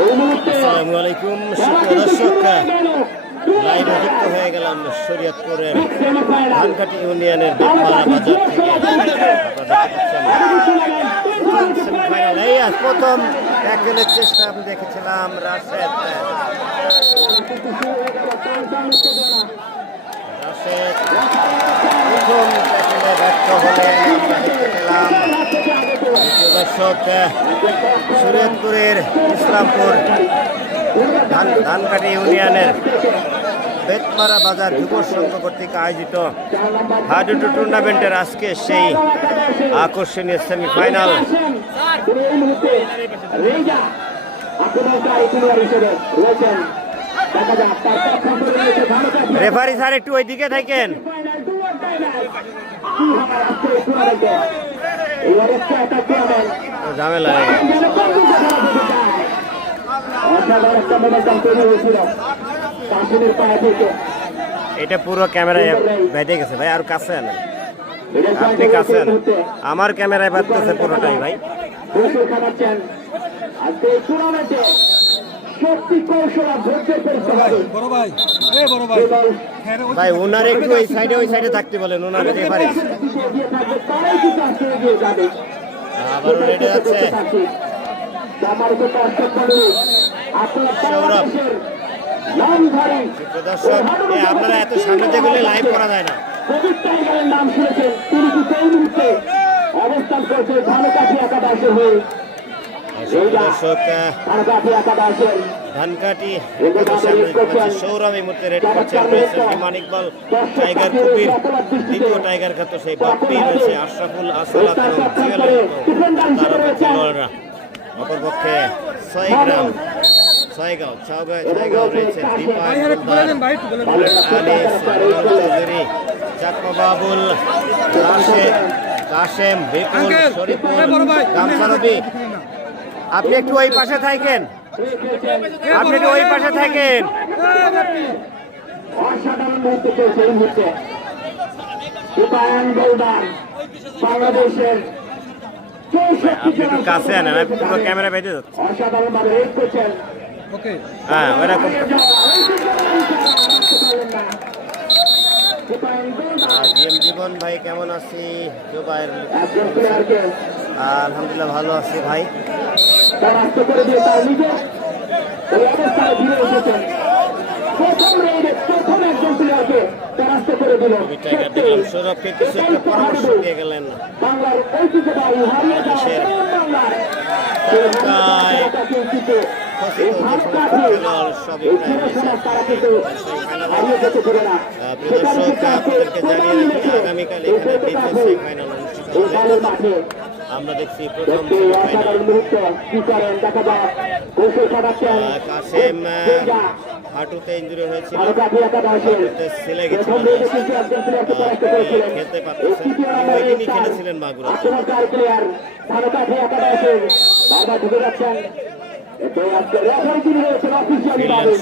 আসসালামু আলাইকুম দর্শক। লাইভে যুক্ত হয়ে গেলাম শরীয়তপুরের ধানকাটি ইউনিয়নের বাজার প্রথম ট্যাকেলের চেষ্টা আমি দেখেছিলাম রাশেদ। রাশেদ। প্রথম ট্যাকেলে ব্যর্থ পেলাম দর্শক শরীয়তপুরের ইসলামপুর ধান ধানকাটি ইউনিয়নের বেতমারা বাজার যুব সংঘ কর্তৃক আয়োজিত হাডুডু টুর্নামেন্টের আজকে সেই আকর্ষণীয় সেমিফাইনাল। রেফারি স্যার, একটু ওইদিকে থাকেন। এটা পুরো ক্যামেরায় বেঁধে গেছে ভাই, আর কাছে আনেন। আপনি কাছে আমার ক্যামেরায় বাঁধতেছে পুরোটাই ভাই। শক্তি কৌশল আর হবে বড় ভাই এ বড় ভাই। এবং হ্যাঁ ওনার একটু ওই সাইডে ওই সাইডে থাকতে বলেন ওনার এগিয়ে যাবে। আবার রেডি আপনার সৌরভ। দর্শক এত সামনে গেলে লাইভ করা যায় না। কোভিড টাইগারের নাম শুনেছেন। তিনি কিন্তু এই মুহূর্তে অবস্থান করছে ধানকাঠি একাদশে হয়ে দর্শক ধানকাটি সৌরভ এই মুহূর্তে রেড করছেন রয়েছে বিমান ইকবাল টাইগার কবির দ্বিতীয় টাইগার খাত সেই বাপ্পি রয়েছে আশরাফুল আসালাত এবং জুয়েলের খেলোয়াড়রা। অপরপক্ষে ছয় গ্রাম ছয়গাঁও ছয়গাঁও ছয়গাঁও রয়েছে দীপা চৌধুরী চাকমা বাবুল কাশেম বিপুল শরীফুল আপনি একটু ওই পাশে থাকেন। আপনি একটু ওই পাশে থাকেন। বাংলাদেশের আপনি একটু কাছে আনেন আমি পুরো ক্যামেরা বেঁধে যাচ্ছে। হ্যাঁ জীবন ভাই কেমন আছি? জোবাইর আলহামদুলিল্লাহ ভালো আছি ভাই। আপনাদেরকে জানিয়ে রাখি আগামীকাল এখানে সেমিফাইনাল অনুষ্ঠিত হবে। আমরা দেখছি প্রথম কাসেম হাঁটুতে ইঞ্জুরি হয়েছিল হাঁটুতে ছিলে গেছিল খেলতে পারতেছেন খেলেছিলেন ভাবে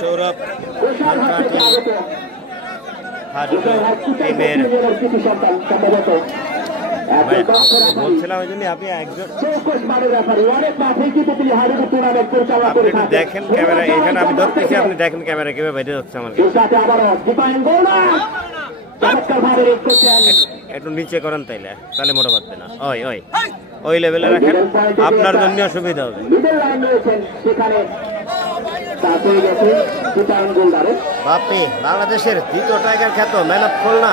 সৌরভ টিমের ভাই বলছিলাম ওই জন্য আপনি একজন আপনি একটু দেখেন ক্যামেরা এখানে আমি ধরতেছি আপনি দেখেন ক্যামেরা কীভাবে বেঁধে যাচ্ছে আমার একটু নিচে করেন তাইলে তাহলে মোটা বাঁধবে না। ওই ওই। ওই লেভেলে রাখেন আপনার জন্য সুবিধা হবে। বাপি বাংলাদেশের দ্বিতীয় টাইগার খ্যাত ম্যান অফ খুলনা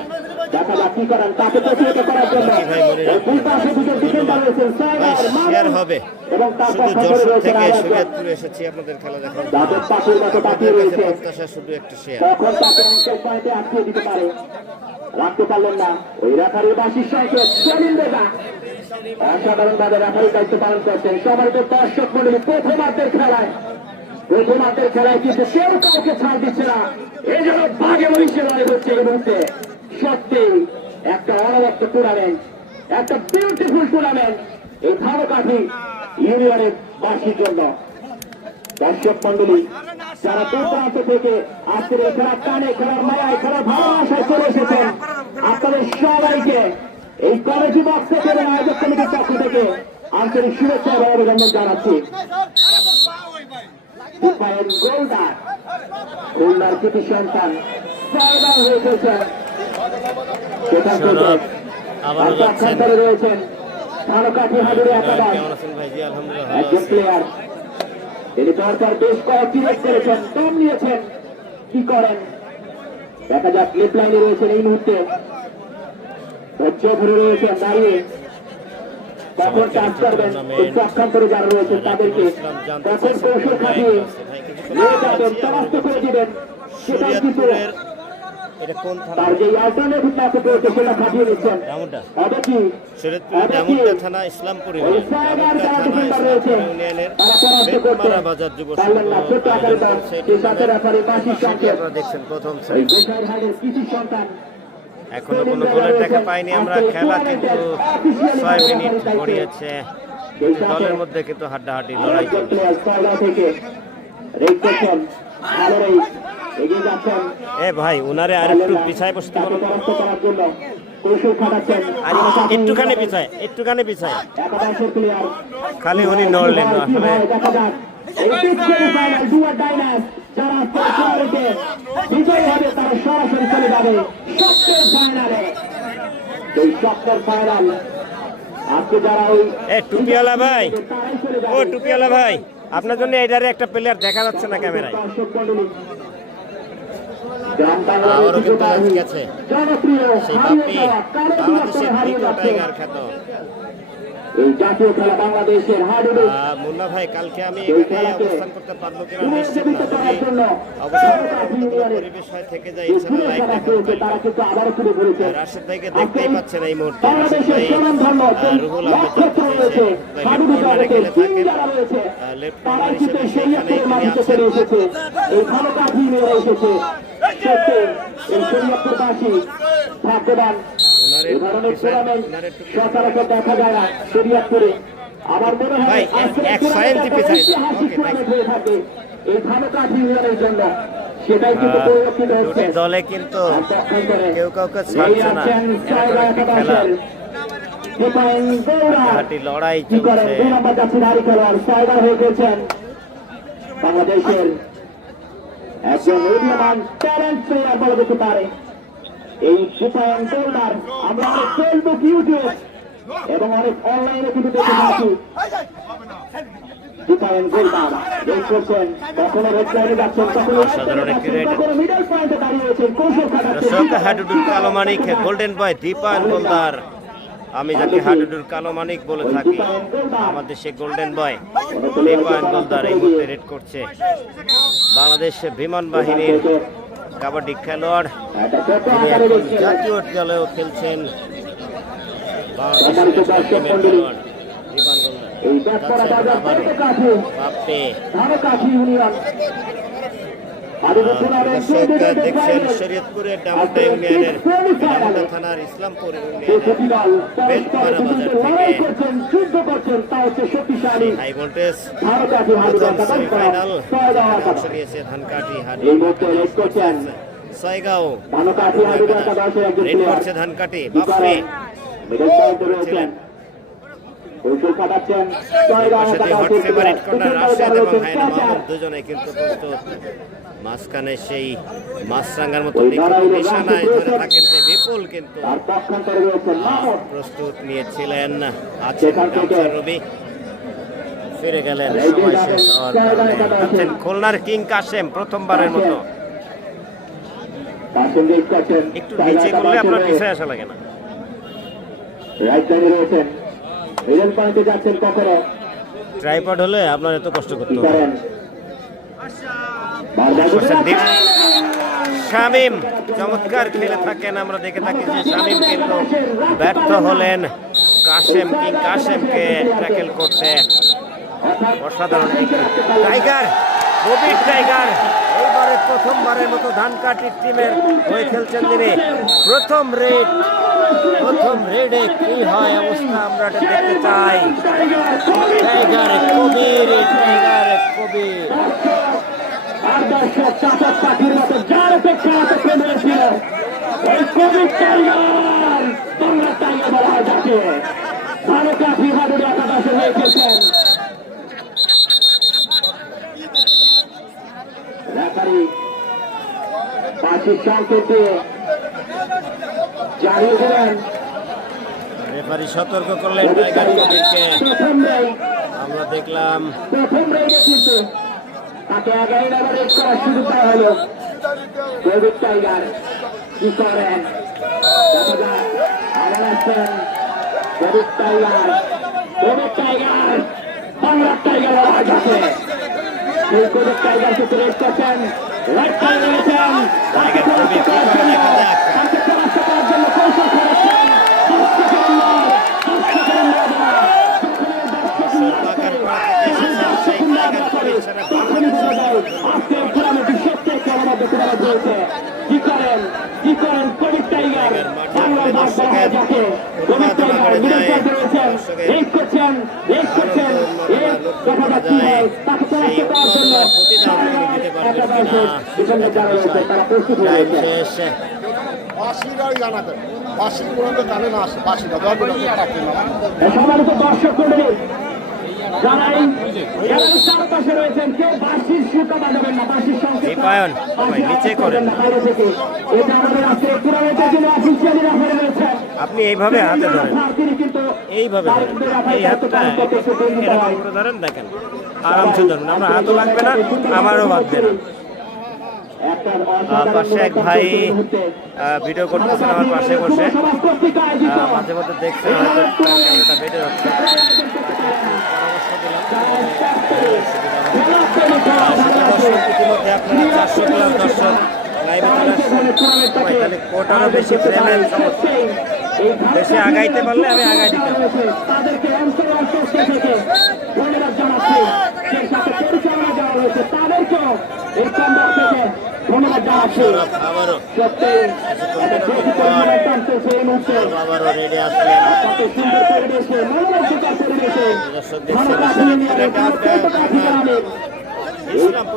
দেখা যাক কি করেন তাকে প্রতিহত করার জন্য বাকি ভাই এই দুই পাশে দুজন ডিফেন্ডার রয়েছেন শেয়ার হবে। এবং তার শুধু যশোর থেকে আরেকজন। এসেছি আপনাদের খেলা দেখার জন্য। পাশের মতো তাকিয়ে রয়েছে। প্রত্যাশা শুধু একটা শেয়ার তখন তাকে অঙ্কের পয়েন্টে আটকিয়ে দিতে পারে। রাখতে পারলেন না। ওই রেফারির বাসির সংকেত সেলিম রেজা অসাধারণ ভাবে রাখার দায়িত্ব পালন করছেন। সবার তো দর্শক মন্ডলী প্রথমার্ধের খেলায়। প্রথমার্ধের খেলায় কিন্তু কেউ কাউকে ছাড় দিচ্ছে না। এই জন্য বাঘে মহিষে লড়াই হচ্ছে এই মুহূর্তে। সত্যি একটা অনবদ্য টুর্নামেন্ট একটা বিউটিফুল টুর্নামেন্ট এই ধানকাঠি ইউনিয়নের বাসীর জন্য। দর্শক মন্ডলী যারা দূর প্রান্ত থেকে আজকের খেলার টানে, খেলার মায়ায় খেলার ভালোবাসায় চলে এসেছেন, আপনাদের সবাইকে এই কমিটি বক্স থেকে আয়োজক কমিটির পক্ষ থেকে আন্তরিক শুভেচ্ছা অভিনন্দন জানাচ্ছি। কৃতি সন্তান হয়ে সনদ আবারও যাচ্ছেন। আত্মাক্ষান্তরে রয়েছেন ধানকাঠি হাজুরি একাদশ। কেমন আছেন ভাই জি আলহামদুলিল্লাহ ভালো আছি। তিনি পরপর বেশ কয়েকটি রেট করেছেন দম নিয়েছেন। কি করেন? দেখা যাক ক্লিপ লাইনে রয়েছেন এই মুহূর্তে। ধৈর্য ধরে রয়েছেন দাঁড়িয়ে। কখন টাচ করবেন। এই চক্রান্তরে যারা রয়েছেন তাদেরকে কখন কৌশল খাটিয়ে নিয়ে যাবেন সমাপ্ত করে দিবেন। সেটা কিন্তু শরীয়তপুরের এটা কোন থানা? ডামুডা। শরীয়তপুর ডামুডা থানা ইসলামপুর ইউনিয়নের বেতমারা বাজার যুব আপনারা দেখছেন প্রথম এখনও কোনো গোলের দেখা পাইনি আমরা খেলা কিন্তু ছয় মিনিট গড়িয়েছে। দলের মধ্যে কিন্তু হাড্ডাহাড্ডি লড়াই চলছে। এ ভাই, উনারে আর একটু পিছায় বসতে বলুন একটুখানি পিছায় একটুখানি পিছায়। খালি উনি নড়লেন আসলে এ, টুপিওয়ালা ভাই, ও টুপিওয়ালা ভাই, আপনার জন্য এটারে একটা প্লেয়ার দেখা যাচ্ছে না ক্যামেরায় দর্শক মণ্ডলী গ্রাম বাংলার আবারও কিন্তু গেছে। সেই কালো বাংলাদেশের দ্বিতীয় টাইগার খ্যাত। মুন্না ভাই কালকে আমি এখানে অবস্থান করতে পারব কিনা নিশ্চিত না। যদি অবস্থান পরিবেশ হয় থেকে যায় ইনশাল্লাহ লাইভ রাশেদ ভাইকে দেখতেই পাচ্ছেন এই মুহূর্তে রাশেদ ভাই রুহুল আহমেদ লেফট কর্নারে থাকেন। যারা রয়েছে লেফট কর্নার হিসেবে সেখানেই তিনি আছেন। চলে এসেছে। এই ভালো কাঠি মেরে এসেছে সত্যি এই শরীয়তপুরবাসী ভাগ্যবান এই ধরনের টুর্নামেন্ট সচরাচর দেখা যায় না শরীয়তপুরে আমার মনে হয় এই ইউনিয়নের জন্য দলে কিন্তু কেউ কাউকে ছাড়ছে না। খেলা। দীপায়ন লড়াই চলছে। দুই নম্বর যাচ্ছে নারী খেলোয়াড় সাইবার হয়ে গেছেন বাংলাদেশের একজন উদীয়মান ট্যালেন্ট প্লেয়ার বলা যেতে পারে। এই সুপায়ন গোল্ডার আমরা অনেক ফেসবুক ইউটিউব এবং অনেক অনলাইনে কিন্তু দেখে থাকি সুপায়ন গোল্ডার এই করছেন কখনো রেড যাচ্ছেন কখনো অসাধারণ একটি রেড। কখনো মিডল পয়েন্টে দাঁড়িয়ে কৌশল খাটাচ্ছেন হাডুডুর কালো মানিক গোল্ডেন বয় দীপায়ন গোলদার আমি যাকে হাডুডুর কালো মানিক বলে থাকি আমাদের সে গোল্ডেন বয় গোলদার এই মুহূর্তে রেড করছে। বাংলাদেশ বিমান বাহিনীর কাবাডি খেলোয়াড় তিনি এখন জাতীয় দলেও খেলছেন বাংলাদেশের টিমের খেলোয়াড় গোলদার বাপে দেখতে দেখছেন। শরীয়তপুরের ইউনিয়নের থানার ইসলামপুর বেলপাড়া বাজার থেকে হাই ভোল্টেজ প্রথম সেমিফাইনাল অংশ নিয়েছে ধানকাঠি রেড করছে ধানকাঠি বাপরে দুজনে কিন্তু প্রস্তুত। মাঝখানে সেই মাছরাঙ্গার মতো নিশানায় ধরে থাকেন যে বিপুল কিন্তু প্রস্তুত নিয়েছিলেন আছেন রবি। ফিরে গেলেন সময় শেষ হওয়ার কারণে। আছেন। খুলনার কিং কাশেম প্রথমবারের মতো। একটু নিচে করলে আপনার পিছিয়ে আসা লাগে না। রাইট রয়েছেন যাচ্ছেন কখনো? ট্রাইপড হলে আপনার এত কষ্ট করতে হবে। দীপ শামিম চমৎকার খেলে থাকেন আমরা দেখে থাকি যে শামিম কিন্তু ব্যর্থ হলেন। কাশেম কিং কাশেমকে ট্যাকেল করতে অসাধারণ টাইগার কবির টাইগার। এইবারে প্রথমবারের মতো ধানকাটির টিমের হয়ে খেলছেন তিনি। প্রথম রেড প্রথম রেডে কি হয় অবস্থা আমরা দেখতে চাই। Tiger Kabir tiger Kabir. চাতক পাখির রেফারি সতর্ক করলেন টাইগার কবিরকে আমরা দেখলাম। তাকে এগারো নাম্বার কোভিড টাইগার কি করেন আবার আসছেন কোভিড টাইগার টাইগার টাইগার হয় যাকে সেই কোভিড টাইগার জন্য তাকে পরাস্ত করার জন্য কৌশল করেছেন দর্শকের উল্লাস, দর্শকের উল্লাস। সরকার প্রার্থীতে এসেছেন সেই টাইগার কবির সারা বাংলাদেশের টাইম শেষ। সম্মানিত জানাতে। বাসি পর্যন্ত জানে না আসে বাসিরা দর্শক মন্ডলী যারাই যারা চারপাশে রয়েছেন কেউ বাসির সুতা বাজাবেন না বাসির সংকেত নিচে করেন। এটা আমাদের আজকে পুরানো জন্য অফিসিয়ালি রাখানো রয়েছে। আপনি এইভাবে হাতে ধরেন। এইভাবে এই হাতটা এরকম করে ধরেন দেখেন আরামসে ধরুন। আমরা হাতও লাগবে না আমারও বাঁধবে না। পাশে এক ভাই ভিডিও করতেছেন আমার পাশে বসে। মাঝে মধ্যে দেখছেন হয়তো তার ক্যামেরাটা বেড়ে যাচ্ছে। পরামর্শ দিলাম সেটা দর্শক ইতিমধ্যে আপনারা চারশো প্লাস দর্শক লাইভে চলে তাহলে কোটারও বেশি প্রেমের সমস্যা দেশে আগাইতে পারলে আমি আগাই দিতাম তাদেরকে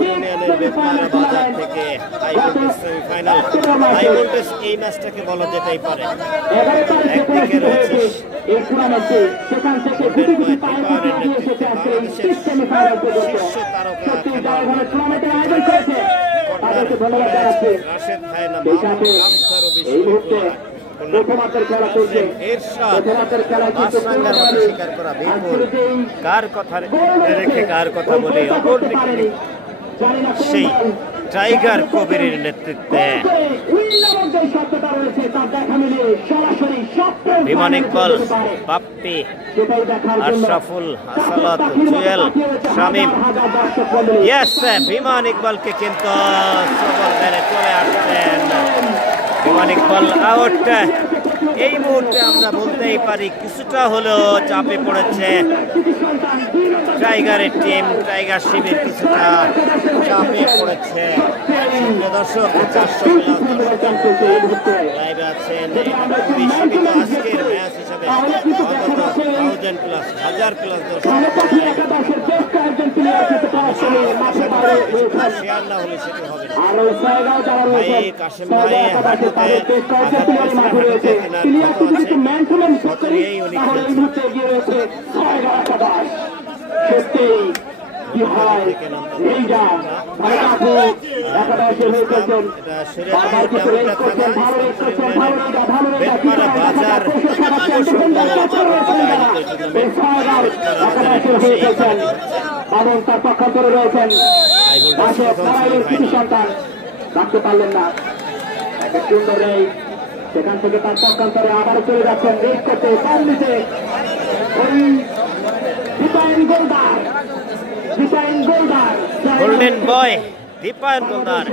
ইউনিয়নের বেতনার বাজার থেকে হাই ভোল্টেজ সেমিফাইনাল। হাই এই ম্যাচটাকে বলা যেতেই পারে। একদিকে রয়েছে শীর্ষ তারকা খেলোয়াড় এখানে টুর্নামেন্টের আয়োজন করেছে তাদেরকে ধন্যবাদ জানাচ্ছি সেই সাথে এই মুহূর্তে প্রথমার্ধের খেলা চলছে। এরশাদ প্রথমার্ধের খেলা কিন্তু স্বীকার করা বিপুল। কার কথা রেখে কার কথা বলে? অপর সেই টাইগার কবিরের নেতৃত্বে। বিমান ইকবাল বাপ্পি আশরাফুল হাসালাত জুয়েল শামিম। বিমান ইকবালকে কিন্তু চলে বিমান ফল আউট এই মুহূর্তে আমরা বলতেই পারি, কিছুটা হলেও চাপে পড়েছে টাইগারের টিম, টাইগার শিবির কিছুটা চাপে পড়েছে। দর্শক আছেন অন্তত থাউজেন্ড প্লাস হাজার। প্লাস শেয়ার না হলে সেটা হবে ভাই কাশেম ভাই হাঁটুতে আঘাত পেয়েছেন হাঁটুতে তেনার ক্ষত আছে? ক্ষত নিয়েই উনি খেলছেন সত্যি। কি হয় এই যা ভারতাপু একাদশে হয়ে বাজার তার পক্ষান্তরে রয়েছেন পাশে সন্তান রাখতে পারলেন না একটা সুন্দর নেই সেখান থেকে তার পক্ষান্তরে আবার চলে যাচ্ছেন রেড করতে ওই দীপায়ন গোলদার গোল্ডেন বয় দীপায়ন গোলদার,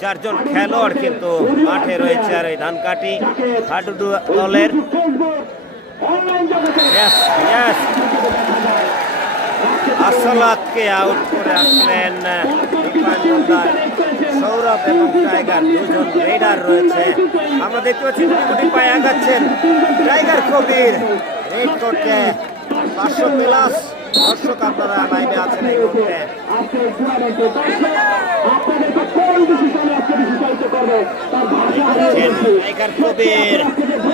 চারজন খেলোয়াড় কিন্তু মাঠে রয়েছে আর এই ধানকাটি হাডুডু দলের. আসলাতকে আউট করে আসলেন সৌরভ এবং টাইগার দুজন রেডার রয়েছে। আমরা দেখতে পাচ্ছি গুটি পায়ে আগাচ্ছেন। টাইগার কবির, রেড করতে পাঁচশো প্লাস। দর্শক আপনারা লাইভে আছেন এই মুহূর্তে। টাইগার কবির।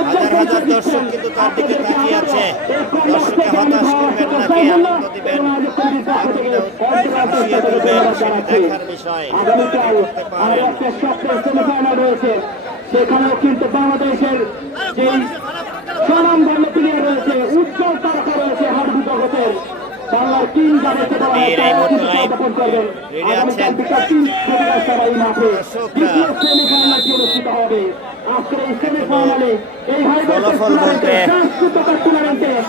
হাজার হাজার দর্শক কিন্তু তার দিকে তাকিয়ে আছে। দর্শককে হতাশ করবেন নাকি আনন্দ দিবেন আনন্দে তুলবেন সেটি দেখার বিষয়। করতে পারেন। সেখানেও কিন্তু বাংলাদেশের যে স্বনাম এই বলতে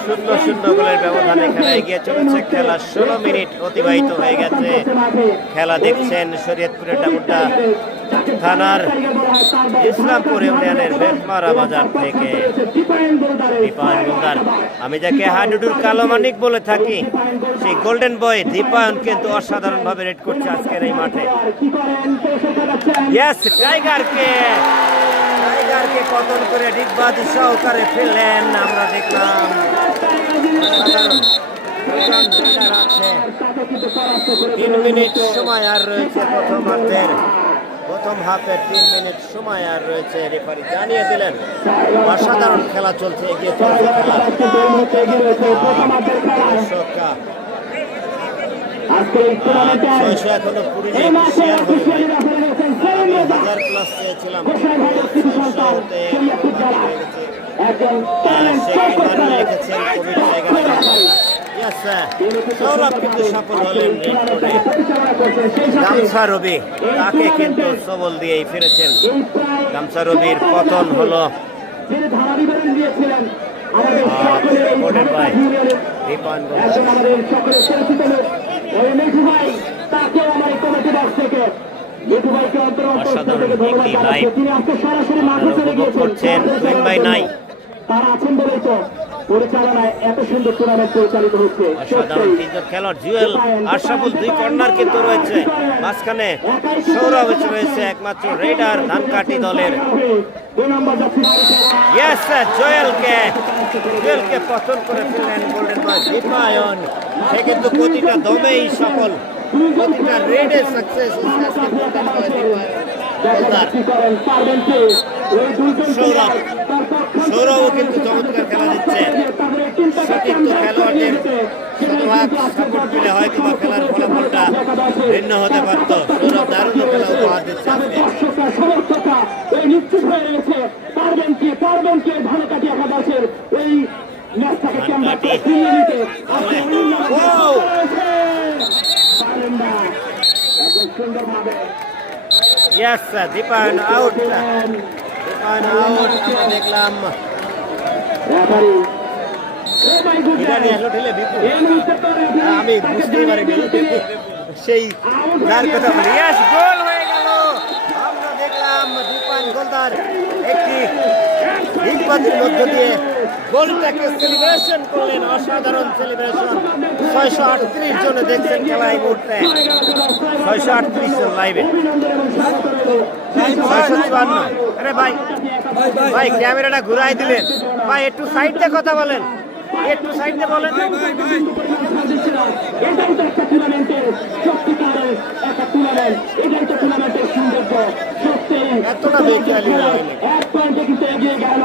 শূন্য শূন্য গোলের ব্যবধানে খেলা এগিয়ে চলেছে। খেলা ষোলো মিনিট অতিবাহিত হয়ে গেছে। খেলা দেখছেন শরীয়তপুরের ডাবুড্ডা থানার ইসলামপুর ইউনিয়নের বেতমারা বাজার থেকে দীপায়ন গোলদার আমি যাকে হাডুডুর কালো মানিক বলে থাকি, সেই গোল্ডেন বয় দীপায়ন কিন্তু অসাধারণভাবে রেড করছে আজকের এই মাঠে। ইয়েস টাইগারকে টাইগারকে পতন করে ডিগবাজি সহকারে ফেললেন। আমরা দেখলাম তিন মিনিট সময় আর রয়েছে প্রথম হাফের প্রথম হাফে তিন মিনিট সময় আর রয়েছে রেফারি। জানিয়ে দিলেন অসাধারণ খেলা চলছে এগিয়ে চলছে খেলা। এখনও হাজার প্লাস চেয়েছিলাম। সৌরভ কিন্তু সফল হলেন গামছা রবি তাকে কিন্তু সবল দিয়েই ফিরেছেন। গামছা রবির পতন হলো বোর্ডের ভাই অন্তর্গত অসাধারণ একটি করছেন। ভাই নাই তারা আছেন বলেই তো পরিচালনায় এত সুন্দর টুর্নামেন্ট পরিচালিত হচ্ছে। অসাধারণ। তিনজন খেলোয়াড় জুয়েল আশরাফুল দুই কর্নার কিন্তু রয়েছে। মাঝখানে সৌরভ রয়েছে একমাত্র রেডার ধানকাটি দলের। দুই নম্বর যাত্রী ইয়েস জুয়েলকে। জুয়েলকে পতন করে ফেললেন গোল্ডেন বয় দীপায়ন। সে কিন্তু প্রতিটা দমেই সফল। প্রতিটা রেডে সাকসেস সৌরভ। সৌরভও কিন্তু চমৎকার খেলা দিচ্ছে। সতীর্থ খেলোয়াড়দের শতভাগ সাপোর্ট পেলে হয়তো বা খেলার ফলাফলটা ভিন্ন হতে পারত। সৌরভ দারুণ খেলা উপহার দিচ্ছে পারবেন কি? পারবেন কি? ধানকাটি একাদশের এই ম্যাচটাকে কেমন ধানকাটি। ফিরিয়ে! রয়েছে। পারেন না। সুন্দরভাবে ইয়েস দীপায়ন আউট দিলেন দীপায়ন আউট আমরা দেখলাম রেফারি ও মাই ইরানি গুডনেস এলো ঠেলে বিপুল এই মুহূর্তে তো রেফারি আমি তাকে বুঝতেই পারিনি জানিয়ে সেই যার কথা বলি ইয়েস গোল হয়ে গেল আমরা দেখলাম দীপায়ন গোলদার একটি মধ্য দিয়ে গোলটাকে সেলিব্রেশন করলেন। অসাধারণ সেলিব্রেশন ছয়শো আটত্রিশ জনে দেখছেন খেলা এই মুহূর্তে। ছয়শো আটত্রিশ জন লাইভে ছয়শো চুয়ান্ন। আরে ভাই ভাই ক্যামেরাটা ঘুরাই দিলেন। ভাই একটু সাইড দিয়ে কথা বলেন। একটু সাইড দিয়ে বলেন। এটাই তো একটা টুর্নামেন্টের সত্যিকারের একটা টুর্নামেন্ট এটাই তো টুর্নামেন্টের সৌন্দর্য। সত্যি এতটা বেকিয়ালি হয়নি। এক পয়েন্টে কিন্তু এগিয়ে গেল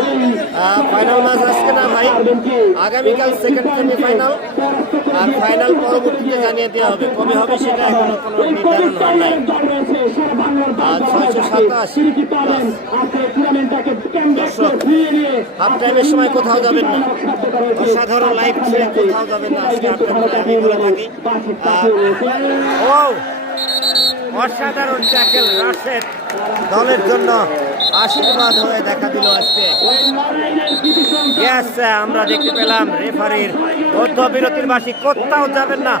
ওই ফাইনাল ম্যাচ আজকে না ভাই? আগামীকাল সেকেন্ড সেমিফাইনাল আর ফাইনাল পরবর্তীতে জানিয়ে দেওয়া হবে কবে হবে সেটা এখনও কোনো নির্ধারণ হয় নাই। আর ছয়শো সাতাশ। হাফ টাইমের সময় কোথাও যাবেন না। অসাধারণ ছেড়ে কোথাও যাবেন না। আজকে হাফ টাইম আমি বলে থাকি। ও! অসাধারণ ট্যাকেল রাশেদ। দলের জন্য আশীর্বাদ হয়ে দেখা দিল আজকে। আমরা দেখতে পেলাম রেফারির মধ্যবিরতির বাসী কোথাও যাবেন না।